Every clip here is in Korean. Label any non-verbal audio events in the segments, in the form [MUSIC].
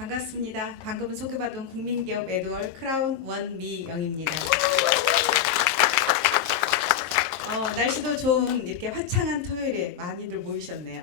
반갑습니다. 방금 소개받은 국민기업 에드월 크라운 원미영입니다. 어, 날씨도 좋은 이렇게 화창한 토요일에 많이들 모이셨네요.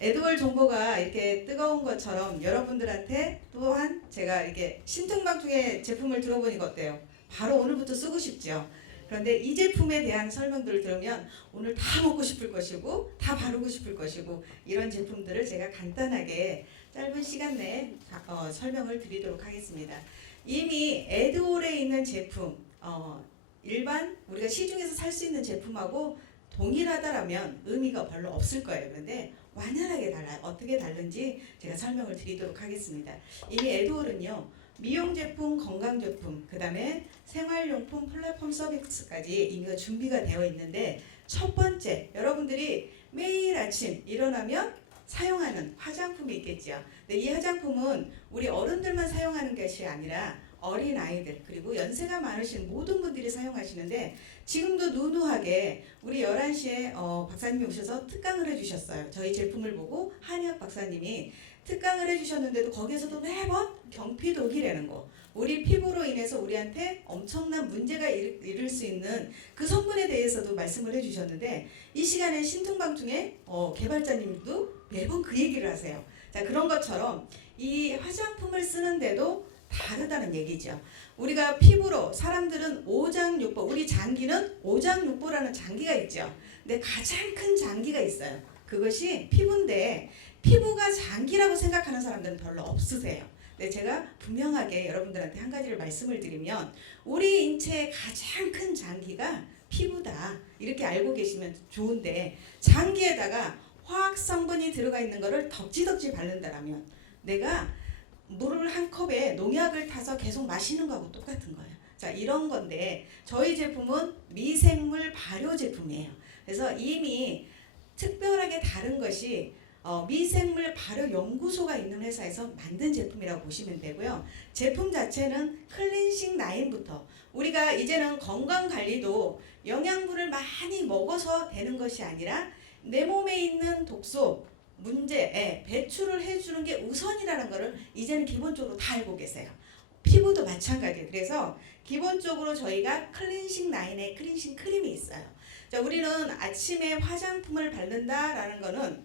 에드월 정보가 이렇게 뜨거운 것처럼 여러분들한테 또한 제가 이렇게 신통방통의 제품을 들어보니까 어때요? 바로 오늘부터 쓰고 싶죠. 그런데 이 제품에 대한 설명들을 들으면 오늘 다 먹고 싶을 것이고 다 바르고 싶을 것이고 이런 제품들을 제가 간단하게 짧은 시간 내에 자- 어, 설명을 드리도록 하겠습니다. 이미 에드올에 있는 제품 어, 일반 우리가 시중에서 살 수 있는 제품하고 동일하다라면 의미가 별로 없을 거예요. 그런데 완연하게 달라요. 어떻게 다른지 제가 설명을 드리도록 하겠습니다. 이미 에드올은요. 미용 제품, 건강 제품, 그다음에 생활용품 플랫폼 서비스까지 이미 준비가 되어 있는데 첫 번째 여러분들이 매일 아침 일어나면 사용하는 화장품이 있겠죠. 근데 이 화장품은 우리 어른들만 사용하는 것이 아니라 어린 아이들 그리고 연세가 많으신 모든 분들이 사용하시는데 지금도 누누하게 우리 11시에 어, 박사님이 오셔서 특강을 해주셨어요. 저희 제품을 보고 한의학 박사님이 특강을 해주셨는데도 거기에서도 매번 경피독이라는 거 우리 피부로 인해서 우리한테 엄청난 문제가 일- 이를 수 있는 그 성분에 대해서도 말씀을 해주셨는데 이 시간에 신통방통의 어, 개발자님도 매번 그 얘기를 하세요. 자 그런 것처럼 이 화장품을 쓰는데도 다르다는 얘기죠. 우리가 피부로 사람들은 오장육부, 우리 장기는 오장육부라는 장기가 있죠. 근데 가장 큰 장기가 있어요. 그것이 피부인데 피부가 장기라고 생각하는 사람들은 별로 없으세요. 근데 제가 분명하게 여러분들한테 한 가지를 말씀을 드리면 우리 인체의 가장 큰 장기가 피부다. 이렇게 알고 계시면 좋은데 장기에다가 화학 성분이 들어가 있는 거를 덕지덕지 바른다라면 내가 물을 한 컵에 농약을 타서 계속 마시는 거하고 똑같은 거예요. 자, 이런 건데 저희 제품은 미생물 발효 제품이에요. 그래서 이미 특별하게 다른 것이 어, 미생물 발효 연구소가 있는 회사에서 만든 제품이라고 보시면 되고요. 제품 자체는 클렌싱 라인부터 우리가 이제는 건강 관리도 영양분을 많이 먹어서 되는 것이 아니라 내 몸에 있는 독소 문제에 배출을 해주는 게 우선이라는 것을 이제는 기본적으로 다 알고 계세요. 피부도 마찬가지예요. 그래서 기본적으로 저희가 클렌싱 라인에 클렌싱 크림이 있어요. 자, 우리는 아침에 화장품을 바른다라는 거는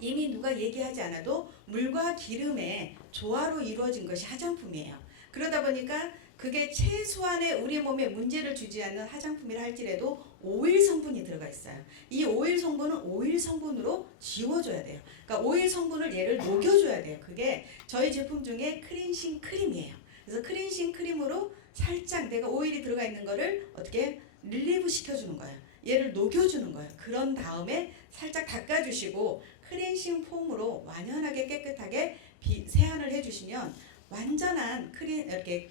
이미 누가 얘기하지 않아도 물과 기름의 조화로 이루어진 것이 화장품이에요. 그러다 보니까 그게 최소한의 우리 몸에 문제를 주지 않는 화장품이라 할지라도 오일 성분이 들어가 있어요. 이 오일 성분은 오일 성분으로 지워줘야 돼요. 그러니까 오일 성분을 얘를 녹여줘야 돼요. 그게 저희 제품 중에 크린싱 크림이에요. 그래서 크린싱 크림으로 살짝 내가 오일이 들어가 있는 거를 어떻게 릴리브 시켜주는 거예요. 얘를 녹여주는 거예요. 그런 다음에 살짝 닦아주시고 크린싱 폼으로 완연하게 깨끗하게 비, 세안을 해주시면 완전한 크린 이렇게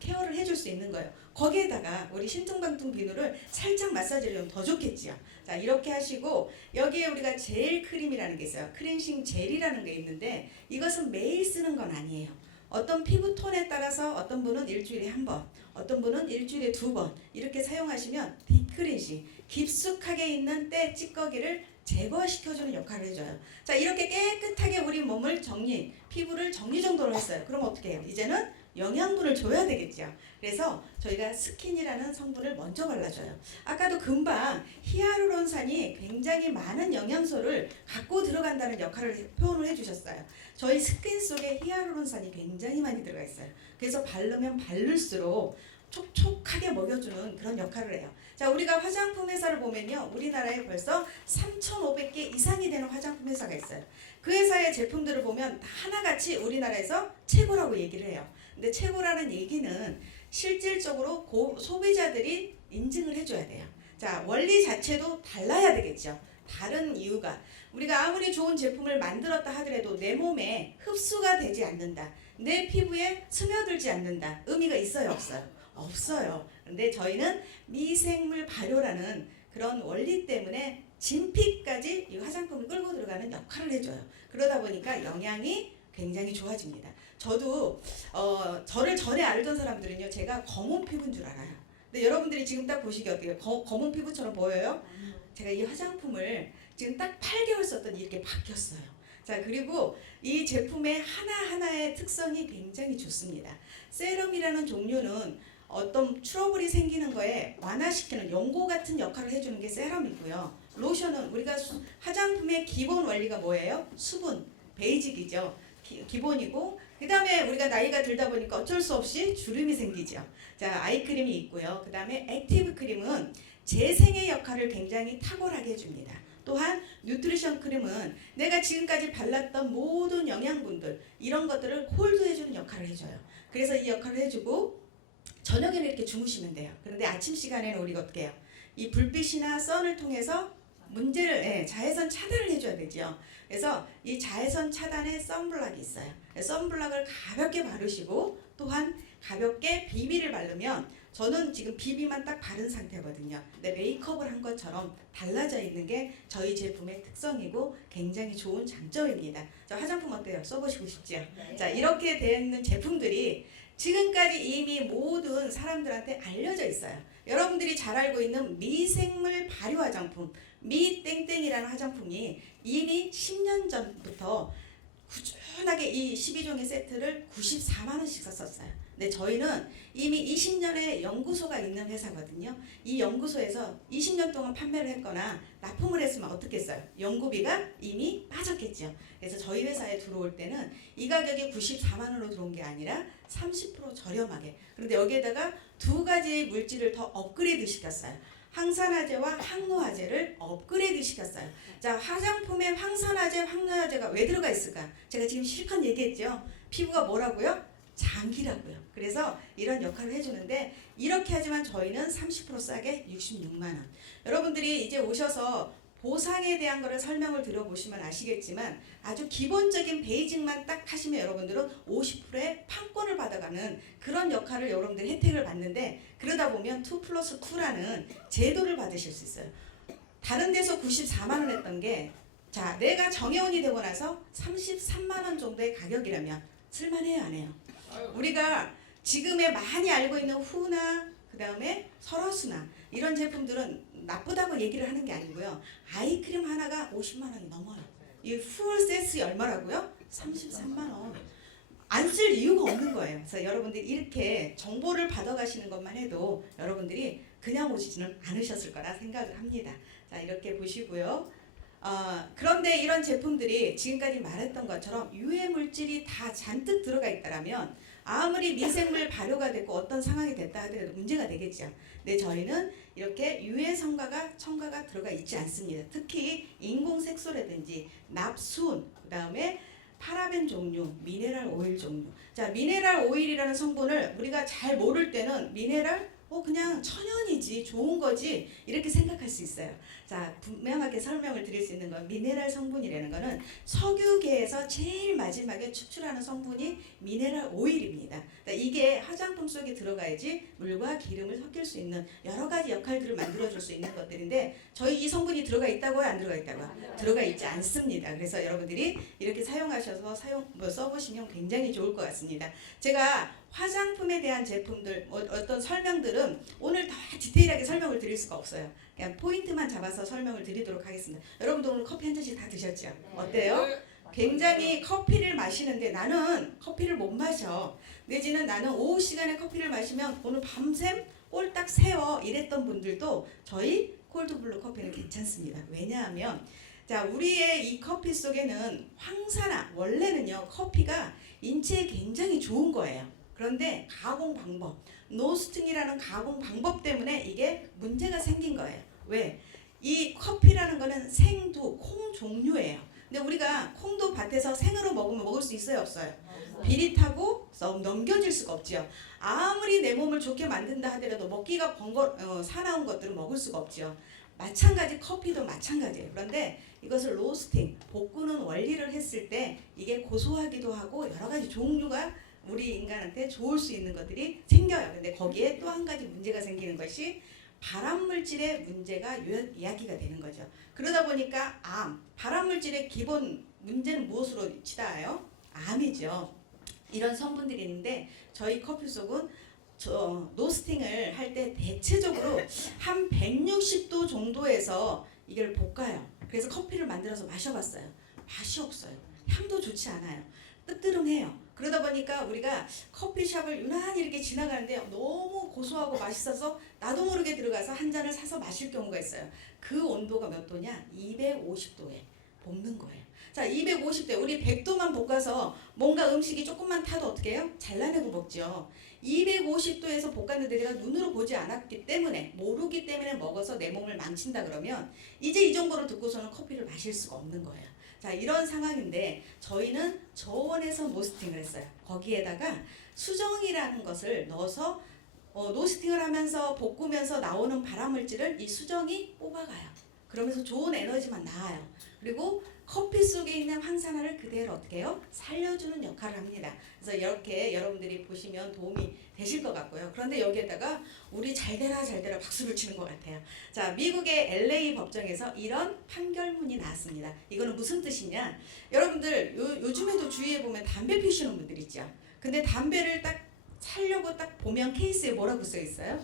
케어를 해줄 수 있는 거예요. 거기에다가 우리 신통방통 비누를 살짝 마사지를 하면 더 좋겠지요. 자 이렇게 하시고 여기에 우리가 젤 크림이라는 게 있어요. 크렌싱 젤이라는 게 있는데 이것은 매일 쓰는 건 아니에요. 어떤 피부 톤에 따라서 어떤 분은 일주일에 한 번, 어떤 분은 일주일에 두 번 이렇게 사용하시면 딥크렌싱 깊숙하게 있는 때 찌꺼기를 제거시켜주는 역할을 해줘요. 자 이렇게 깨끗하게 우리 몸을 정리, 피부를 정리정돈을 했어요. 그럼 어떻게 해요? 이제는 영양분을 줘야 되겠죠. 그래서 저희가 스킨이라는 성분을 먼저 발라줘요. 아까도 금방 히아루론산이 굉장히 많은 영양소를 갖고 들어간다는 역할을 해- 표현을 해주셨어요. 저희 스킨 속에 히아루론산이 굉장히 많이 들어가 있어요. 그래서 바르면 바를수록 촉촉하게 먹여주는 그런 역할을 해요. 자, 우리가 화장품 회사를 보면요. 우리나라에 벌써 3,500개 이상이 되는 화장품 회사가 있어요. 그 회사의 제품들을 보면 다 하나같이 우리나라에서 최고라고 얘기를 해요. 근데 최고라는 얘기는 실질적으로 고, 소비자들이 인증을 해줘야 돼요. 자, 원리 자체도 달라야 되겠죠. 다른 이유가 우리가 아무리 좋은 제품을 만들었다 하더라도 내 몸에 흡수가 되지 않는다. 내 피부에 스며들지 않는다. 의미가 있어요, 없어요? 없어요. 근데 저희는 미생물 발효라는 그런 원리 때문에 진피까지 이 화장품을 끌고 들어가는 역할을 해줘요. 그러다 보니까 영양이 굉장히 좋아집니다. 저도 어, 저를 전에 알던 사람들은요, 제가 검은 피부인 줄 알아요. 근데 여러분들이 지금 딱 보시기 어때요? 거, 검은 피부처럼 보여요? 제가 이 화장품을 지금 딱 8개월 썼더니 이렇게 바뀌었어요. 자 그리고 이 제품의 하나 하나의 특성이 굉장히 좋습니다. 세럼이라는 종류는 어떤 트러블이 생기는 거에 완화시키는 연고 같은 역할을 해주는 게 세럼이고요. 로션은 우리가 수- 화장품의 기본 원리가 뭐예요? 수분, 베이직이죠. 기, 기본이고 그 다음에 우리가 나이가 들다 보니까 어쩔 수 없이 주름이 생기죠. 자 아이크림이 있고요. 그 다음에 액티브 크림은 재생의 역할을 굉장히 탁월하게 해줍니다. 또한 뉴트리션 크림은 내가 지금까지 발랐던 모든 영양분들 이런 것들을 홀드해주는 역할을 해줘요. 그래서 이 역할을 해주고 저녁에는 이렇게 주무시면 돼요. 그런데 아침 시간에는 우리가 어떻게 해요? 이 불빛이나 선을 통해서 문제를 예, 자외선 차단을 해줘야 되죠. 그래서 이 자외선 차단에 선블락이 있어요. 선블락을 가볍게 바르시고 또한 가볍게 비비를 바르면 저는 지금 비비만 딱 바른 상태거든요. 근데 메이크업을 한 것처럼 달라져 있는 게 저희 제품의 특성이고 굉장히 좋은 장점입니다. 저 화장품 어때요? 써보시고 싶지요? 자 이렇게 되는 제품들이 지금까지 이미 모든 사람들한테 알려져 있어요. 여러분들이 잘 알고 있는 미생물 발효 화장품 미땡땡이라는 화장품이 이미 10년 전부터 꾸준하게 이 12종의 세트를 94만 원씩 썼었어요. 근데 저희는 이미 20년의 연구소가 있는 회사거든요. 이 연구소에서 20년 동안 판매를 했거나 납품을 했으면 어떻겠어요? 연구비가 이미 빠졌겠죠. 그래서 저희 회사에 들어올 때는 이 가격이 94만 원으로 들어온 게 아니라 30% 저렴하게. 그런데 여기에다가 두 가지 물질을 더 업그레이드 시켰어요. 항산화제와 항노화제를 업그레이드 시켰어요. 자, 화장품에 황산화제, 항노화제가 왜 들어가 있을까? 제가 지금 실컷 얘기했죠. 피부가 뭐라고요? 장기라고요. 그래서 이런 역할을 해주는데 이렇게 하지만 저희는 30% 싸게 66만 원. 여러분들이 이제 오셔서 보상에 대한 거를 설명을 들어보시면 아시겠지만 아주 기본적인 베이직만 딱 하시면 여러분들은 50%의 판권을 받아가는 그런 역할을 여러분들이 혜택을 받는데 그러다 보면 2 플러스 2라는 제도를 받으실 수 있어요. 다른 데서 94만 원 했던 게 자, 내가 정회원이 되고 나서 33만 원 정도의 가격이라면 쓸만해요, 안 해요? 우리가 지금에 많이 알고 있는 후나 그 다음에 설화수나 이런 제품들은 나쁘다고 얘기를 하는 게 아니고요. 아이크림 하나가 50만 원이 넘어요. 이 풀세스 얼마라고요? 33만 원. 안 쓸 이유가 없는 거예요. 그래서 여러분들이 이렇게 정보를 받아가시는 것만 해도 여러분들이 그냥 오시지는 않으셨을 거라 생각을 합니다. 자 이렇게 보시고요. 어, 그런데 이런 제품들이 지금까지 말했던 것처럼 유해 물질이 다 잔뜩 들어가 있다라면 아무리 미생물 발효가 됐고 어떤 상황이 됐다 하더라도 문제가 되겠죠. 근데 저희는 이렇게 유해 성가가 첨가가 들어가 있지 않습니다. 특히 인공 색소라든지 납순 그다음에 파라벤 종류, 미네랄 오일 종류. 자, 미네랄 오일이라는 성분을 우리가 잘 모를 때는 미네랄 어 그냥 천연이지 좋은 거지 이렇게 생각할 수 있어요. 자 분명하게 설명을 드릴 수 있는 건 미네랄 성분이라는 거는 석유계에서 제일 마지막에 추출하는 성분이 미네랄 오일입니다. 그러니까 이게 화장품 속에 들어가야지 물과 기름을 섞일 수 있는 여러 가지 역할들을 만들어줄 수 있는 것들인데 저희 이 성분이 들어가 있다고요, 안 들어가 있다고요? 들어가 있지 않습니다. 그래서 여러분들이 이렇게 사용하셔서 사용 뭐 써보시면 굉장히 좋을 것 같습니다. 제가 화장품에 대한 제품들 어, 어떤 설명들은 오늘 다 디테일하게 설명을 드릴 수가 없어요. 그냥 포인트만 잡아서 설명을 드리도록 하겠습니다. 여러분도 오늘 커피 한 잔씩 다 드셨죠? 어때요? 굉장히 커피를 마시는데 나는 커피를 못 마셔. 내지는 나는 오후 시간에 커피를 마시면 오늘 밤샘 꼴딱 새워 이랬던 분들도 저희 콜드블루 커피는 괜찮습니다. 왜냐하면 자 우리의 이 커피 속에는 황산화 원래는요 커피가 인체에 굉장히 좋은 거예요. 그런데 가공 방법 노스팅이라는 가공 방법 때문에 이게 문제가 생긴 거예요. 왜? 이 커피라는 거는 생두 콩 종류예요. 근데 우리가 콩도 밭에서 생으로 먹으면 먹을 수 있어요, 없어요? 비릿하고 넘- 넘겨질 수가 없지요. 아무리 내 몸을 좋게 만든다 하더라도 먹기가 번거 어, 사나운 것들은 먹을 수가 없지요. 마찬가지 커피도 마찬가지예요. 그런데 이것을 로스팅, 볶는 원리를 했을 때 이게 고소하기도 하고 여러 가지 종류가 우리 인간한테 좋을 수 있는 것들이 생겨요. 근데 거기에 또 한 가지 문제가 생기는 것이 발암 물질의 문제가 요- 이야기가 되는 거죠. 그러다 보니까 암, 발암 물질의 기본 문제는 무엇으로 치닫아요? 암이죠. 이런 성분들이 있는데 저희 커피 속은 저 노스팅을 할 때 대체적으로 한 160도 정도에서 이걸 볶아요. 그래서 커피를 만들어서 마셔봤어요. 맛이 없어요. 향도 좋지 않아요. 뜨뜨름해요. 그러다 보니까 우리가 커피숍을 유난히 이렇게 지나가는데 너무 고소하고 맛있어서 나도 모르게 들어가서 한 잔을 사서 마실 경우가 있어요. 그 온도가 몇 도냐? 250도에 볶는 거예요. 자, 250도 우리 100도만 볶아서 뭔가 음식이 조금만 타도 어떻게 해요? 잘라내고 먹죠. 250도에서 볶았는데 내가 눈으로 보지 않았기 때문에 모르기 때문에 먹어서 내 몸을 망친다 그러면 이제 이 정보를 듣고서는 커피를 마실 수가 없는 거예요. 자 이런 상황인데 저희는 저온에서 노스팅을 했어요. 거기에다가 수정이라는 것을 넣어서 어, 노스팅을 하면서 볶으면서 나오는 발암물질을 이 수정이 뽑아가요. 그러면서 좋은 에너지만 나와요. 그리고 커피 속에 있는 황산화를 그대로 어떻게 해요? 살려주는 역할을 합니다. 그래서 이렇게 여러분들이 보시면 도움이 되실 것 같고요. 그런데 여기에다가 우리 잘되라 잘되라 박수를 치는 것 같아요. 자, 미국의 LA 법정에서 이런 판결문이 나왔습니다. 이거는 무슨 뜻이냐? 여러분들 요, 요즘에도 주위에 보면 담배 피우시는 분들 있죠. 근데 담배를 딱 살려고 딱 보면 케이스에 뭐라고 써 있어요?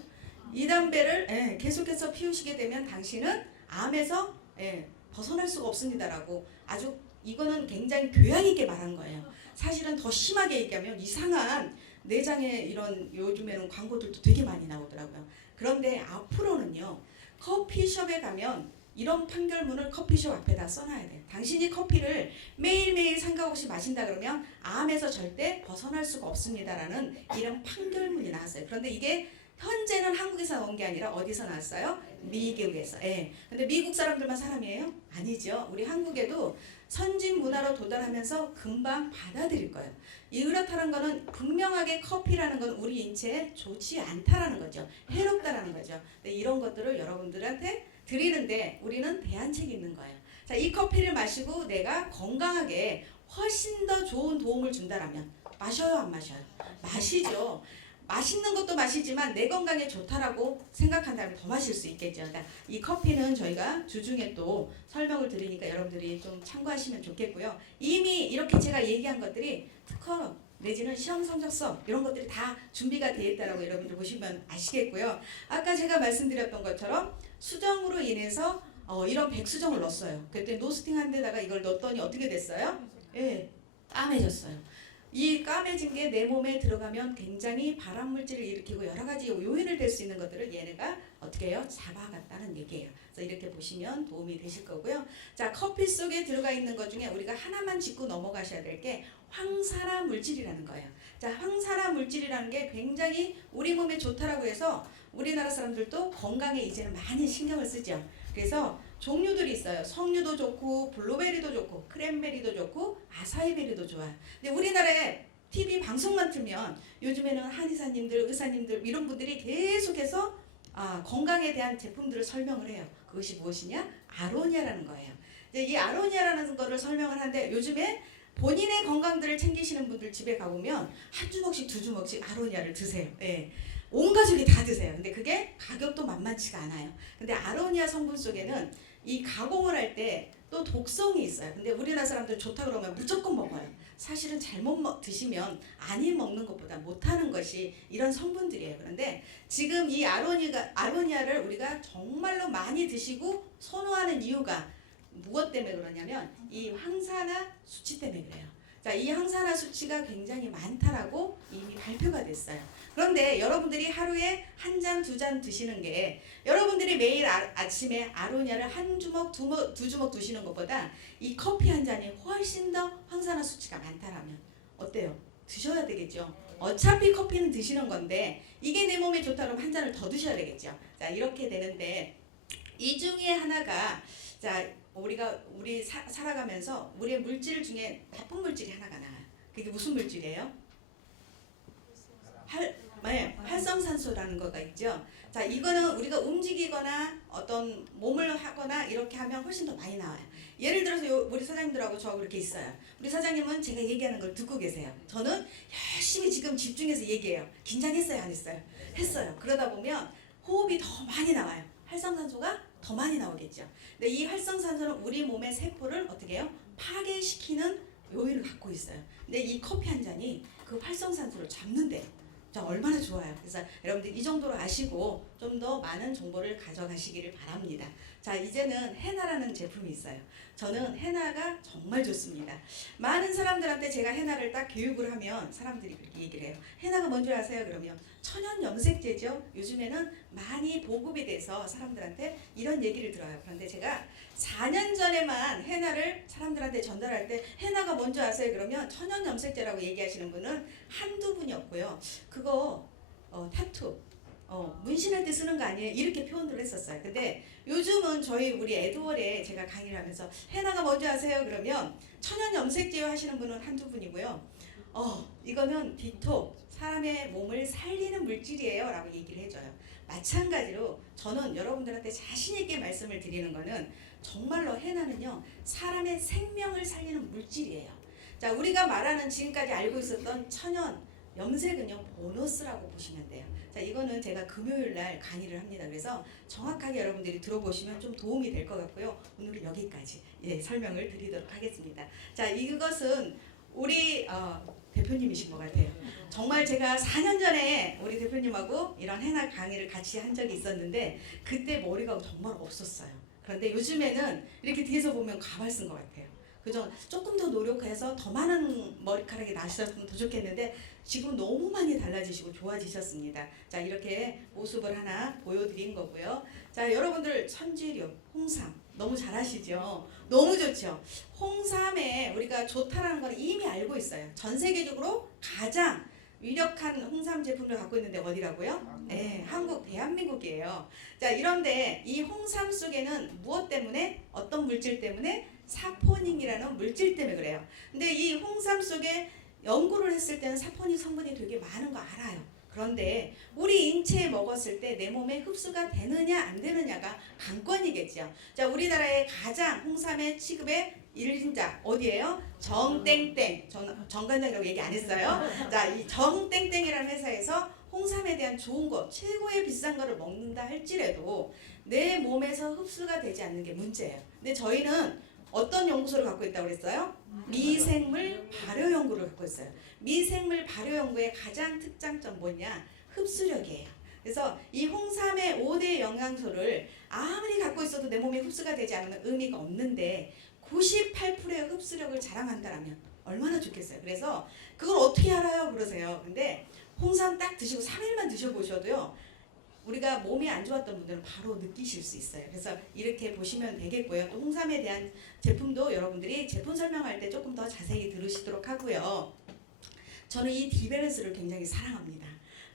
이 담배를 예, 계속해서 피우시게 되면 당신은 암에서 예, 벗어날 수가 없습니다라고 아주 이거는 굉장히 교양 있게 말한 거예요. 사실은 더 심하게 얘기하면 이상한 내장에 이런 요즘에는 광고들도 되게 많이 나오더라고요. 그런데 앞으로는요 커피숍에 가면 이런 판결문을 커피숍 앞에다 써놔야 돼. 당신이 커피를 매일매일 생각 없이 마신다 그러면 암에서 절대 벗어날 수가 없습니다라는 이런 판결문이 나왔어요. 그런데 이게 현재는 한국에서 나온 게 아니라 어디서 나왔어요? 미국에서. 예. 근데 미국 사람들만 사람이에요? 아니죠. 우리 한국에도 선진 문화로 도달하면서 금방 받아들일 거예요. 이 그렇다는 거는 분명하게 커피라는 건 우리 인체에 좋지 않다라는 거죠. 해롭다라는 거죠. 근데 이런 것들을 여러분들한테 드리는데 우리는 대안책이 있는 거예요. 자, 이 커피를 마시고 내가 건강하게 훨씬 더 좋은 도움을 준다라면 마셔요, 안 마셔요? 마시죠. 맛있는 것도 마시지만 내 건강에 좋다라고 생각한다면 더 마실 수 있겠죠. 그러니까 이 커피는 저희가 주중에 또 설명을 드리니까 여러분들이 좀 참고하시면 좋겠고요. 이미 이렇게 제가 얘기한 것들이 특허 내지는 시험 성적서 이런 것들이 다 준비가 되어 있다라고 여러분들 보시면 아시겠고요. 아까 제가 말씀드렸던 것처럼 수정으로 인해서 어, 이런 백수정을 넣었어요. 그때 노스팅한 데다가 이걸 넣었더니 어떻게 됐어요? 예, 까매졌어요. 이 까매진 게 내 몸에 들어가면 굉장히 발암 물질을 일으키고 여러 가지 요인을 될 수 있는 것들을 얘네가 어떻게 해요? 잡아갔다는 얘기예요. 그래서 이렇게 보시면 도움이 되실 거고요. 자, 커피 속에 들어가 있는 것 중에 우리가 하나만 짚고 넘어가셔야 될 게 황산화 물질이라는 거예요. 자, 황산화 물질이라는 게 굉장히 우리 몸에 좋다라고 해서 우리나라 사람들도 건강에 이제는 많이 신경을 쓰죠. 그래서 종류들이 있어요. 석류도 좋고 블루베리도 좋고 크랜베리도 좋고 아사이베리도 좋아요. 근데 우리나라에 TV 방송만 틀면 요즘에는 한의사님들, 의사님들 이런 분들이 계속해서 아, 건강에 대한 제품들을 설명을 해요. 그것이 무엇이냐? 아로니아라는 거예요. 이제 이 아로니아라는 거를 설명을 하는데 요즘에 본인의 건강들을 챙기시는 분들 집에 가보면 한 주먹씩 두 주먹씩 아로니아를 드세요. 예. 온 가족이 다 드세요. 근데 그게 가격도 만만치가 않아요. 근데 아로니아 성분 속에는 이 가공을 할 때 또 독성이 있어요. 근데 우리나라 사람들 좋다 그러면 무조건 먹어요. 사실은 잘못 먹, 드시면 아니 먹는 것보다 못하는 것이 이런 성분들이에요. 그런데 지금 이 아로니가 아로니아를 우리가 정말로 많이 드시고 선호하는 이유가 무엇 때문에 그러냐면 이 황산화 수치 때문에 그래요. 자, 이 항산화 수치가 굉장히 많다라고 이미 발표가 됐어요. 그런데 여러분들이 하루에 한 잔, 두 잔 드시는 게 여러분들이 매일 아, 아침에 아로니아를 한 주먹, 두, 모, 두 주먹 드시는 것보다 이 커피 한 잔이 훨씬 더 황산화 수치가 많다라면 어때요? 드셔야 되겠죠. 어차피 커피는 드시는 건데 이게 내 몸에 좋다 그러면 한 잔을 더 드셔야 되겠죠. 자, 이렇게 되는데 이 중에 하나가 자, 우리가 우리 사, 살아가면서 우리의 물질 중에 나쁜 물질이 하나가 나와요. 그게 무슨 물질이에요? 활, 네, 활성산소라는 거가 있죠. 자, 이거는 우리가 움직이거나 어떤 몸을 하거나 이렇게 하면 훨씬 더 많이 나와요. 예를 들어서 요, 우리 사장님들하고 저하고 이렇게 있어요. 우리 사장님은 제가 얘기하는 걸 듣고 계세요. 저는 열심히 지금 집중해서 얘기해요. 긴장했어요, 안 했어요? 했어요. 그러다 보면 호흡이 더 많이 나와요. 활성산소가 더 많이 나오겠죠. 근데 이 활성산소는 우리 몸의 세포를 어떻게 해요? 파괴시키는 요인을 갖고 있어요. 근데 이 커피 한 잔이 그 활성산소를 잡는데요. 자, 얼마나 좋아요. 그래서 여러분들 이 정도로 아시고 좀 더 많은 정보를 가져가시기를 바랍니다. 자, 이제는 해나라는 제품이 있어요. 저는 해나가 정말 좋습니다. 많은 사람들한테 제가 해나를 딱 교육을 하면 사람들이 그렇게 얘기를 해요. 해나가 뭔지 아세요? 그러면 천연 염색제죠. 요즘에는 많이 보급이 돼서 사람들한테 이런 얘기를 들어요. 그런데 제가 4년 전에만 해나를 사람들한테 전달할 때 해나가 뭔지 아세요? 그러면 천연 염색제라고 얘기하시는 분은 한두 분이었고요. 그거 어, 타투 어, 문신할 때 쓰는 거 아니에요? 이렇게 표현을 했었어요. 근데 요즘은 저희 우리 에드월에 제가 강의를 하면서 해나가 뭔지 아세요? 그러면 천연 염색제 하시는 분은 한두 분이고요. 어, 이거는 디톡 사람의 몸을 살리는 물질이에요 라고 얘기를 해줘요. 마찬가지로 저는 여러분들한테 자신 있게 말씀을 드리는 거는 정말로 해나는요 사람의 생명을 살리는 물질이에요. 자 우리가 말하는 지금까지 알고 있었던 천연 염색은요 보너스라고 보시면 돼요. 자 이거는 제가 금요일 날 강의를 합니다. 그래서 정확하게 여러분들이 들어보시면 좀 도움이 될 것 같고요. 오늘은 여기까지 예, 설명을 드리도록 하겠습니다. 자 이것은 우리 어, 대표님이신 것 같아요. 정말 제가 4년 전에 우리 대표님하고 이런 해나 강의를 같이 한 적이 있었는데 그때 머리가 정말 없었어요. 그런데 요즘에는 이렇게 뒤에서 보면 가발 쓴 것 같아요. 그죠? 조금 더 노력해서 더 많은 머리카락이 나셨으면 더 좋겠는데 지금 너무 많이 달라지시고 좋아지셨습니다. 자 이렇게 모습을 하나 보여드린 거고요. 자 여러분들 천지류, 홍삼 너무 잘하시죠? 너무 좋죠? 홍삼에 우리가 좋다라는 걸 이미 알고 있어요. 전 세계적으로 가장 위력한 홍삼 제품을 갖고 있는데 어디라고요? 네, 한국 대한민국이에요. 자, 이런데 이 홍삼 속에는 무엇 때문에 어떤 물질 때문에 사포닌이라는 물질 때문에 그래요. 근데 이 홍삼 속에 연구를 했을 때는 사포닌 성분이 되게 많은 거 알아요. 그런데 우리 인체에 먹었을 때 내 몸에 흡수가 되느냐 안 되느냐가 관건이겠죠. 자, 우리나라의 가장 홍삼의 취급의 일인자 어디예요? 정땡땡. 정, 정관장이라고 얘기 안 했어요. 자, 이 정땡땡이라는 회사에서 홍삼에 대한 좋은 거, 최고의 비싼 거를 먹는다 할지라도 내 몸에서 흡수가 되지 않는 게 문제예요. 근데 저희는 어떤 연구소를 갖고 있다고 그랬어요? 미생물 발효 연구를 갖고 있어요. 미생물 발효 연구의 가장 특장점 뭐냐? 흡수력이에요. 그래서 이 홍삼의 5대 영양소를 아무리 갖고 있어도 내 몸에 흡수가 되지 않으면 의미가 없는데 98%의 흡수력을 자랑한다라면 얼마나 좋겠어요. 그래서 그걸 어떻게 알아요? 그러세요. 근데 홍삼 딱 드시고 3일만 드셔보셔도요. 우리가 몸이 안 좋았던 분들은 바로 느끼실 수 있어요. 그래서 이렇게 보시면 되겠고요. 또 홍삼에 대한 제품도 여러분들이 제품 설명할 때 조금 더 자세히 들으시도록 하고요. 저는 이 디밸런스를 굉장히 사랑합니다.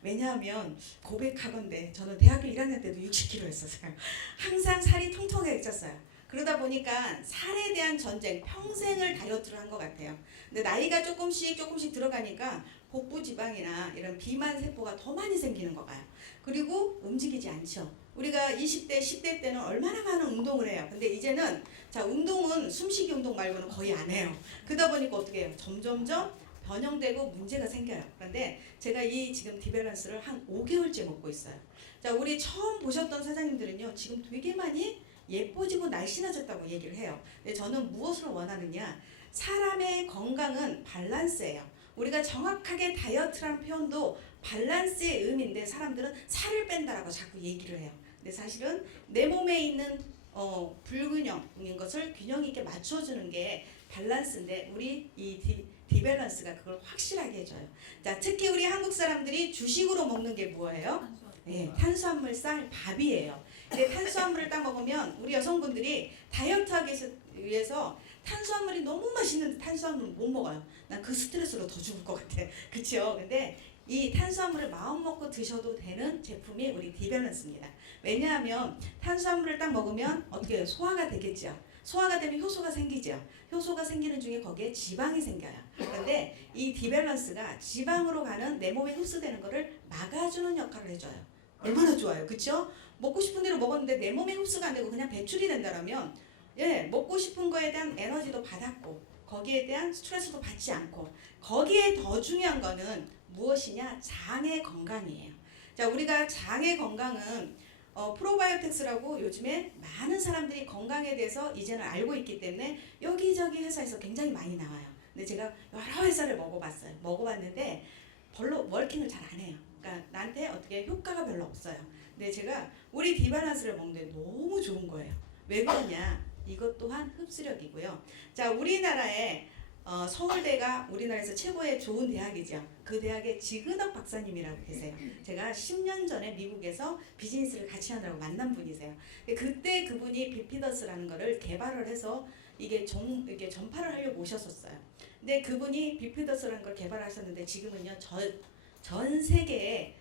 왜냐하면 고백하건대 저는 대학교 1학년 때도 60kg 했었어요. 항상 살이 통통하게 쪘어요. 그러다 보니까 살에 대한 전쟁, 평생을 다이어트를 한 것 같아요. 근데 나이가 조금씩 조금씩 들어가니까 복부 지방이나 이런 비만 세포가 더 많이 생기는 거 봐요. 그리고 움직이지 않죠. 우리가 20대, 10대 때는 얼마나 많은 운동을 해요. 근데 이제는 자 운동은 숨쉬기 운동 말고는 거의 안 해요. 그러다 보니까 어떻게 해요? 점점점 변형되고 문제가 생겨요. 그런데 제가 이 지금 디밸런스를 한 5개월째 먹고 있어요. 자, 우리 처음 보셨던 사장님들은요, 지금 되게 많이 예뻐지고 날씬해졌다고 얘기를 해요. 근데 저는 무엇을 원하느냐? 사람의 건강은 밸런스예요. 우리가 정확하게 다이어트라는 표현도 밸런스의 의미인데 사람들은 살을 뺀다라고 자꾸 얘기를 해요. 근데 사실은 내 몸에 있는 어, 불균형인 것을 균형 있게 맞춰주는 게 밸런스인데 우리 이 디, 디밸런스가 그걸 확실하게 해줘요. 자, 특히 우리 한국 사람들이 주식으로 먹는 게 뭐예요? 네, 탄수화물 쌀 밥이에요. 근데 탄수화물을 딱 먹으면 우리 여성분들이 다이어트 하기 위해서 탄수화물이 너무 맛있는데 탄수화물을 못 먹어요. 난 그 스트레스로 더 죽을 것 같아. [LAUGHS] 그쵸? 근데 이 탄수화물을 마음 먹고 드셔도 되는 제품이 우리 디밸런스입니다. 왜냐하면 탄수화물을 딱 먹으면 어떻게 해요? 소화가 되겠죠. 소화가 되면 효소가 생기죠. 효소가 생기는 중에 거기에 지방이 생겨요. 그런데 이 디밸런스가 지방으로 가는 내 몸에 흡수되는 거를 막아주는 역할을 해줘요. 얼마나 좋아요. 그쵸? 먹고 싶은 대로 먹었는데 내 몸에 흡수가 안 되고 그냥 배출이 된다면 예, 먹고 싶은 거에 대한 에너지도 받았고 거기에 대한 스트레스도 받지 않고 거기에 더 중요한 거는 무엇이냐? 장의 건강이에요. 자, 우리가 장의 건강은 어, 프로바이오텍스라고 요즘에 많은 사람들이 건강에 대해서 이제는 알고 있기 때문에 여기저기 회사에서 굉장히 많이 나와요. 근데 제가 여러 회사를 먹어봤어요. 먹어봤는데 별로 워킹을 잘 안 해요. 그러니까 나한테 어떻게 효과가 별로 없어요. 근데 제가 우리 디발란스를 먹는데 너무 좋은 거예요. 왜 그러냐? 이것 또한 흡수력이고요. 자, 우리나라에 어, 서울대가 우리나라에서 최고의 좋은 대학이죠. 그 대학의 지근학 박사님이라고 계세요. 제가 10년 전에 미국에서 비즈니스를 같이 하느라고 만난 분이세요. 그때 그분이 비피더스라는 거를 개발을 해서 이게 정, 이게 전파를 하려고 오셨었어요. 근데 그분이 비피더스라는 걸 개발하셨는데 지금은요 전, 전 세계에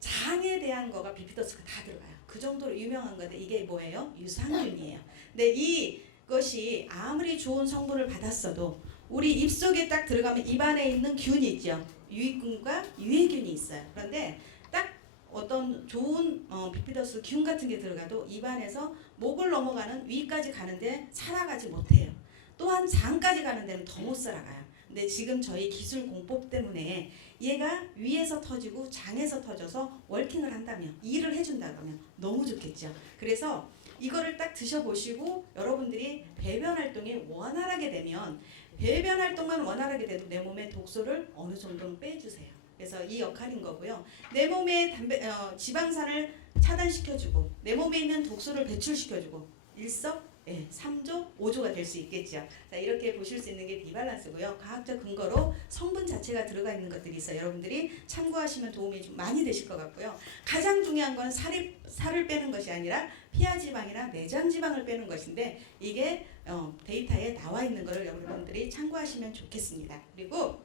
장에 대한 거가 비피더스가 다 들어가요. 그 정도로 유명한 건데 이게 뭐예요? 유산균이에요. 근데 이것이 아무리 좋은 성분을 받았어도 우리 입속에 딱 들어가면 입안에 있는 균이 있죠. 유익균과 유해균이 있어요. 그런데 딱 어떤 좋은 어, 비피더스 균 같은 게 들어가도 입안에서 목을 넘어가는 위까지 가는데 살아가지 못해요. 또한 장까지 가는 데는 더 못 살아가요. 근데 지금 저희 기술 공법 때문에 얘가 위에서 터지고 장에서 터져서 월킹을 한다면 일을 해준다면 너무 좋겠죠. 그래서 이거를 딱 드셔보시고 여러분들이 배변 활동이 원활하게 되면 배변 활동만 원활하게 돼도 내 몸에 독소를 어느 정도는 빼주세요. 그래서 이 역할인 거고요. 내 몸에 담배, 어, 지방산을 차단시켜주고 내 몸에 있는 독소를 배출시켜주고 일석 예, 3조, 5조가 될 수 있겠죠. 자, 이렇게 보실 수 있는 게 비발란스고요. 과학적 근거로 성분 자체가 들어가 있는 것들이 있어요. 여러분들이 참고하시면 도움이 좀 많이 되실 것 같고요. 가장 중요한 건 살이, 살을 빼는 것이 아니라 피하 지방이나 내장 지방을 빼는 것인데 이게 어, 데이터에 나와 있는 것을 여러분들이 참고하시면 좋겠습니다. 그리고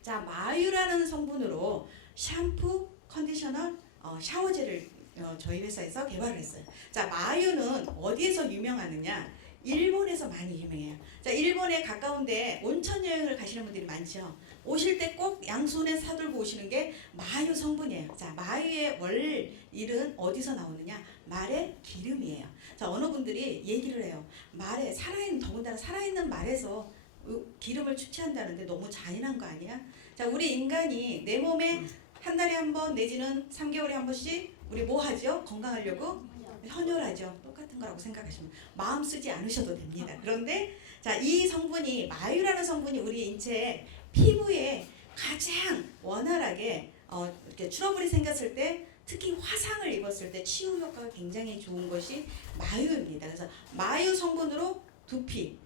자 마유라는 성분으로 샴푸, 컨디셔너, 어, 샤워젤을 어, 저희 회사에서 개발을 했어요. 자 마유는 어디에서 유명하느냐? 일본에서 많이 유명해요. 자 일본에 가까운데 온천 여행을 가시는 분들이 많죠. 오실 때 꼭 양손에 사들고 오시는 게 마유 성분이에요. 자 마유의 원일은 어디서 나오느냐? 말의 기름이에요. 자 어느 분들이 얘기를 해요. 말에 살아있는 더군다나 살아있는 말에서 기름을 추취한다는데 너무 잔인한 거 아니야? 자 우리 인간이 내 몸에 한 달에 한 번 내지는 3개월에 한 번씩 우리 뭐 하죠? 건강하려고 헌혈하죠. 똑같은 거라고 생각하시면 마음 쓰지 않으셔도 됩니다. 그런데 자 이 성분이 마유라는 성분이 우리 인체 피부에 가장 원활하게 어, 이렇게 트러블이 생겼을 때 특히 화상을 입었을 때 치유 효과가 굉장히 좋은 것이 마유입니다. 그래서 마유 성분으로 두피,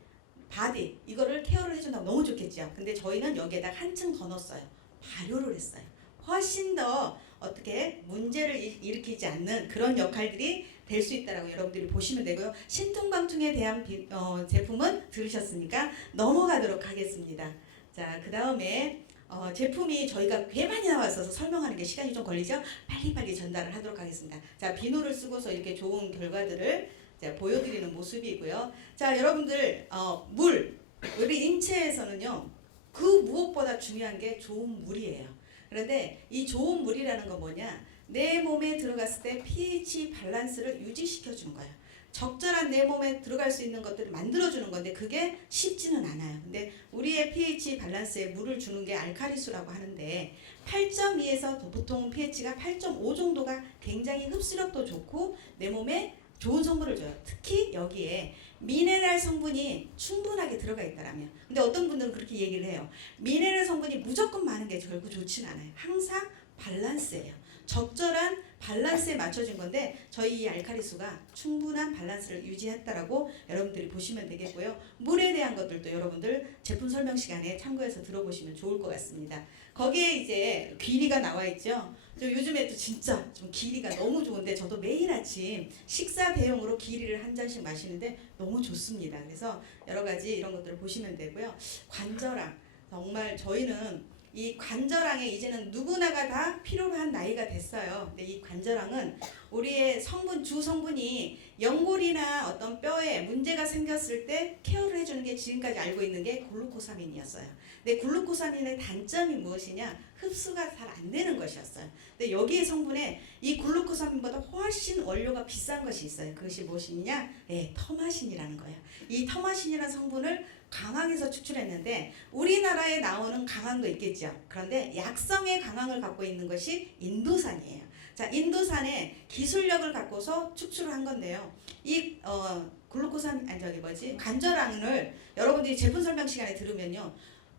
바디 이거를 케어를 해준다면 너무 좋겠죠. 근데 저희는 여기에다 한층 더 넣었어요. 발효를 했어요. 훨씬 더 어떻게 문제를 일- 일으키지 않는 그런 역할들이 될 수 있다라고 여러분들이 보시면 되고요. 신통방통에 대한 비- 어, 제품은 들으셨으니까 넘어가도록 하겠습니다. 자, 그 다음에 어, 제품이 저희가 꽤 많이 나왔어서 설명하는 게 시간이 좀 걸리죠. 빨리빨리 전달을 하도록 하겠습니다. 자, 비누를 쓰고서 이렇게 좋은 결과들을 자, 보여드리는 모습이고요. 자, 여러분들 어, 물 우리 인체에서는요. 그 무엇보다 중요한 게 좋은 물이에요. 그런데 이 좋은 물이라는 건 뭐냐? 내 몸에 들어갔을 때 pH 밸런스를 유지시켜 주는 거예요. 적절한 내 몸에 들어갈 수 있는 것들을 만들어 주는 건데 그게 쉽지는 않아요. 근데 우리의 pH 밸런스에 물을 주는 게 알카리수라고 하는데 8.2에서 보통 pH가 8.5 정도가 굉장히 흡수력도 좋고 내 몸에 좋은 성분을 줘요. 특히 여기에 미네랄 성분이 충분하게 들어가 있다라면. 근데 어떤 분들은 그렇게 얘기를 해요. 미네랄 성분이 무조건 많은 게 결국 좋지는 않아요. 항상 밸런스예요. 적절한 밸런스에 맞춰진 건데 저희 이 알카리수가 충분한 밸런스를 유지했다라고 여러분들이 보시면 되겠고요. 물에 대한 것들도 여러분들 제품 설명 시간에 참고해서 들어보시면 좋을 것 같습니다. 거기에 이제 귀리가 나와 있죠. 저 요즘에 또 진짜 좀 기리가 너무 좋은데 저도 매일 아침 식사 대용으로 기리를 한 잔씩 마시는데 너무 좋습니다. 그래서 여러 가지 이런 것들을 보시면 되고요. 관절암 정말 저희는 이 관절암에 이제는 누구나가 다 필요로 한 나이가 됐어요. 근데 이 관절암은 우리의 성분 주 성분이 연골이나 어떤 뼈에 문제가 생겼을 때 케어를 해주는 게 지금까지 알고 있는 게 글루코사민이었어요. 근데 글루코사민의 단점이 무엇이냐? 흡수가 잘 안 되는 것이었어요. 근데 여기에 성분에 이 글루코사민보다 훨씬 원료가 비싼 것이 있어요. 그것이 무엇이냐? 예, 터마신이라는 거예요. 이 터마신이라는 성분을 강황에서 추출했는데 우리나라에 나오는 강황도 있겠죠. 그런데 약성의 강황을 갖고 있는 것이 인도산이에요. 자, 인도산의 기술력을 갖고서 추출을 한 건데요. 이 어, 글루코산 아니 저기 뭐지 관절항을 여러분들이 제품 설명 시간에 들으면요.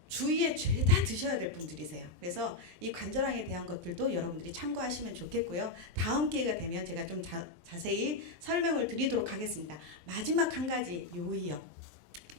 주위에 죄다 드셔야 될 분들이세요. 그래서 이 관절항에 대한 것들도 여러분들이 참고하시면 좋겠고요. 다음 기회가 되면 제가 좀 자, 자세히 설명을 드리도록 하겠습니다. 마지막 한 가지 요이요.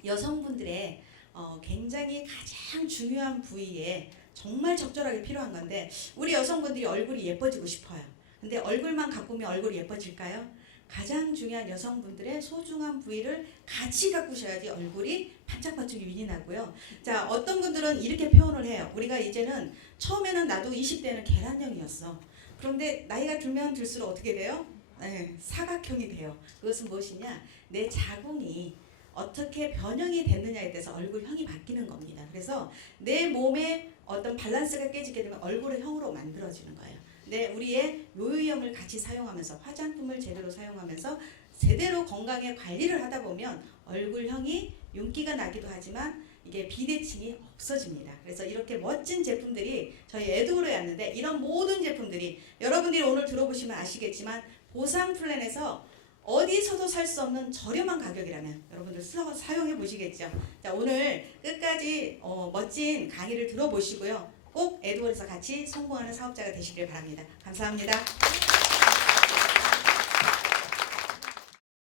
여성분들의 어, 굉장히 가장 중요한 부위에 정말 적절하게 필요한 건데 우리 여성분들이 얼굴이 예뻐지고 싶어요. 근데 얼굴만 가꾸면 얼굴이 예뻐질까요? 가장 중요한 여성분들의 소중한 부위를 같이 가꾸셔야지 얼굴이 반짝반짝이 윤이 나고요. 자, 어떤 분들은 이렇게 표현을 해요. 우리가 이제는 처음에는 나도 20대는 계란형이었어. 그런데 나이가 들면 들수록 어떻게 돼요? 네, 사각형이 돼요. 그것은 무엇이냐? 내 자궁이 어떻게 변형이 됐느냐에 따라서 얼굴형이 바뀌는 겁니다. 그래서 내 몸에 어떤 밸런스가 깨지게 되면 얼굴의 형으로 만들어지는 거예요. 네, 우리의 묘유염을 같이 사용하면서 화장품을 제대로 사용하면서 제대로 건강에 관리를 하다 보면 얼굴형이 윤기가 나기도 하지만 이게 비대칭이 없어집니다. 그래서 이렇게 멋진 제품들이 저희 에드우로에 왔는데 이런 모든 제품들이 여러분들이 오늘 들어보시면 아시겠지만 보상 플랜에서 어디서도 살 수 없는 저렴한 가격이라면 여러분들 사, 사용해 보시겠죠. 자 오늘 끝까지 어, 멋진 강의를 들어보시고요. 꼭 에드워드에서 같이 성공하는 사업자가 되시길 바랍니다. 감사합니다.